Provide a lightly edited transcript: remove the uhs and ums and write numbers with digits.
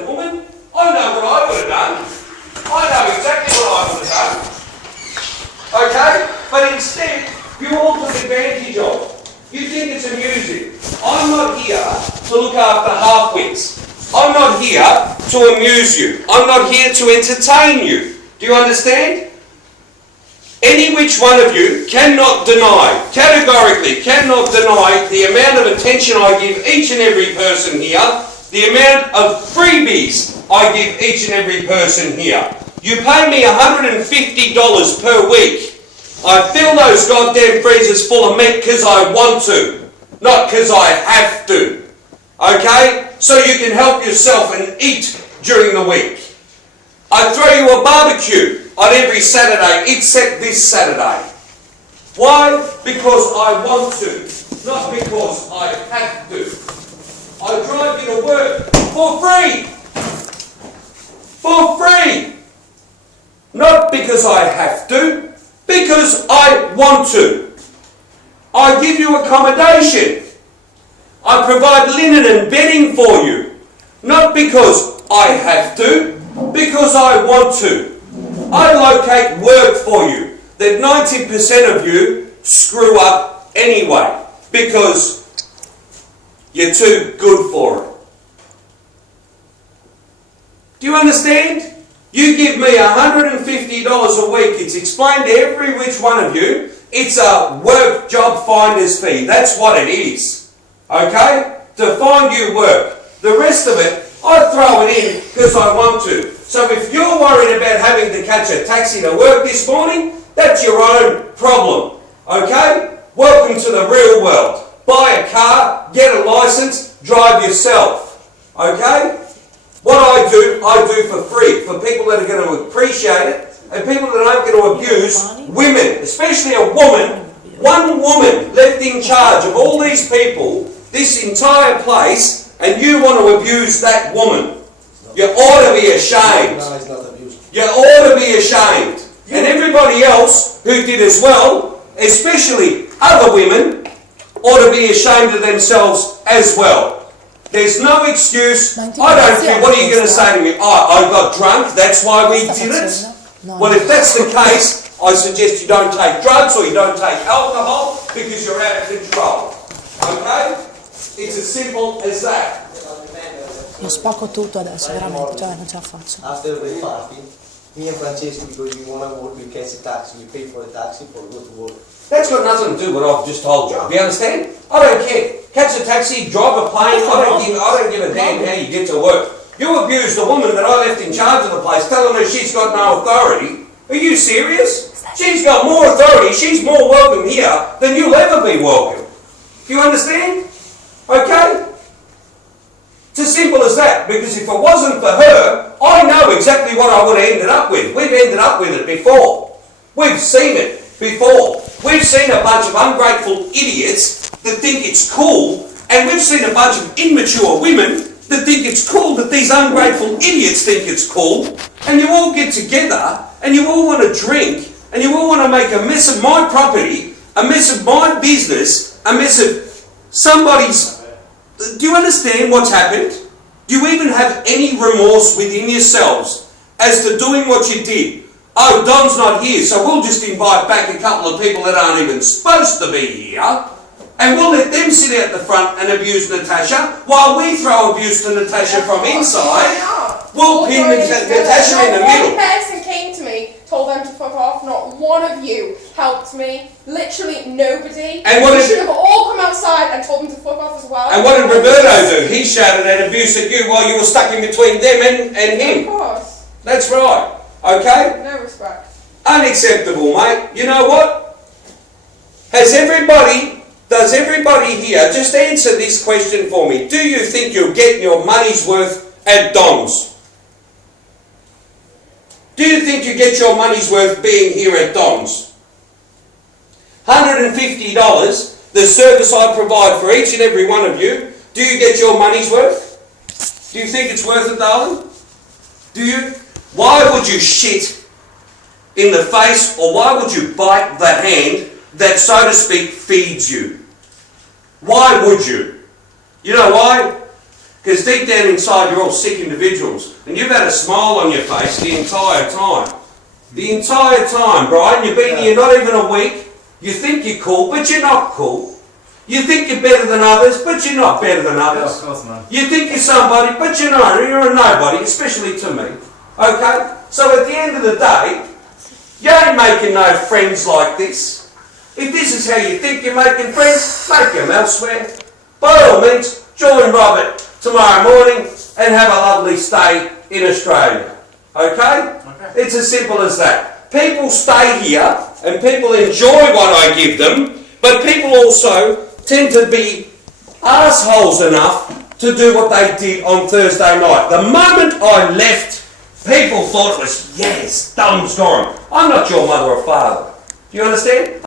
a woman, I know what I would have done. I know exactly what I would have done. Okay? But instead, you all took advantage of. You think it's amusing. I'm not here to look after half-wits. I'm not here to amuse you. I'm not here to entertain you. Do you understand? Any which one of you cannot deny, categorically cannot deny the amount of attention I give each and every person here, the amount of freebies I give each and every person here. You pay me $150 per week. I fill those goddamn freezers full of meat because I want to, not because I have to. Okay? So you can help yourself and eat during the week. I throw you a barbecue on every Saturday except this Saturday. Why? Because I want to, not because I have to. I drive you to work for free. For free. Not because I have to, because I want to. I give you accommodation. I provide linen and bedding for you. Not because I have to, because I want to. I locate work for you that 90% of you screw up anyway because you're too good for it. Do you understand? You give me $150 a week. It's explained to every which one of you. It's a work job finder's fee. That's what it is. Okay? To find you work. The rest of it, I throw it in because I want to. So if you're worried about having to catch a taxi to work this morning, that's your own problem. Okay? Welcome to the real world. Buy a car, get a license, drive yourself. Okay? What I do for free for people that are going to appreciate it and people that aren't going to abuse women, especially a woman. One woman left in charge of all these people, this entire place, and you want to abuse that woman. You ought to be ashamed. You ought to be ashamed. And everybody else who did as well, especially other women, ought to be ashamed of themselves as well. There's no excuse. I don't care. What are you going to say to me? Oh, I got drunk, that's why we did it? Well, if that's the case, I suggest you don't take drugs or you don't take alcohol because you're out of control. Okay? It's as simple as that. Io spacco tutto adesso, veramente, cioè non ce la faccio. After the party, me and Francesco, because we want to work, we catch a taxi, we pay for a taxi for go to work. That's got nothing to do with what I've just told you. Do you understand? I don't care. Catch a taxi, drive a plane, I don't give a damn how you get to work. You abused the woman that I left in charge of the place, telling her she's got no authority. Are you serious? She's got more authority, she's more welcome here than you'll ever be welcome. Do you understand? Okay? It's as simple as that, because if it wasn't for her, I know exactly what I would have ended up with. We've ended up with it before. We've seen it before. We've seen a bunch of ungrateful idiots that think it's cool, and we've seen a bunch of immature women that think it's cool that these ungrateful idiots think it's cool, and you all get together, and you all want to drink, and you all want to make a mess of my property, a mess of my business, a mess of somebody's... Do you understand what's happened? Do you even have any remorse within yourselves as to doing what you did? Oh, Don's not here, so we'll just invite back a couple of people that aren't even supposed to be here, and we'll let them sit out the front and abuse Natasha, while we throw abuse to Natasha from inside. We'll pin Natasha in the middle. One person came to me, told them to fuck off. Not one of you helped me. Literally nobody. And what you should have all come outside and told them to fuck off as well. And what did Roberto do? He shouted at abuse at you while you were stuck in between them and him. Of course. That's right. Okay? No respect. Unacceptable, mate. You know what? Does everybody here, just answer this question for me. Do you think you're getting your money's worth at Don's? Do you think you get your money's worth being here at Don's? $150, the service I provide for each and every one of you, do you get your money's worth? Do you think it's worth it, darling? Do you? Why would you shit in the face, or why would you bite the hand that, so to speak, feeds you? Why would you? You know why? Because deep down inside you're all sick individuals. And you've had a smile on your face the entire time. The entire time, Brian. You've been here not even a week. You think you're cool, but you're not cool. You think you're better than others, but you're not better than others. of course, man. You think you're somebody, but you're not. You're a nobody, especially to me. Okay? So at the end of the day, you ain't making no friends like this. If this is how you think you're making friends, make them elsewhere. By all means, join Robert tomorrow morning and have a lovely stay in Australia. Okay? It's as simple as that. People stay here and people enjoy what I give them, but people also tend to be assholes enough to do what they did on Thursday night. The moment I left, people thought it was, yes, thumbs gone. I'm not your mother or father. Do you understand?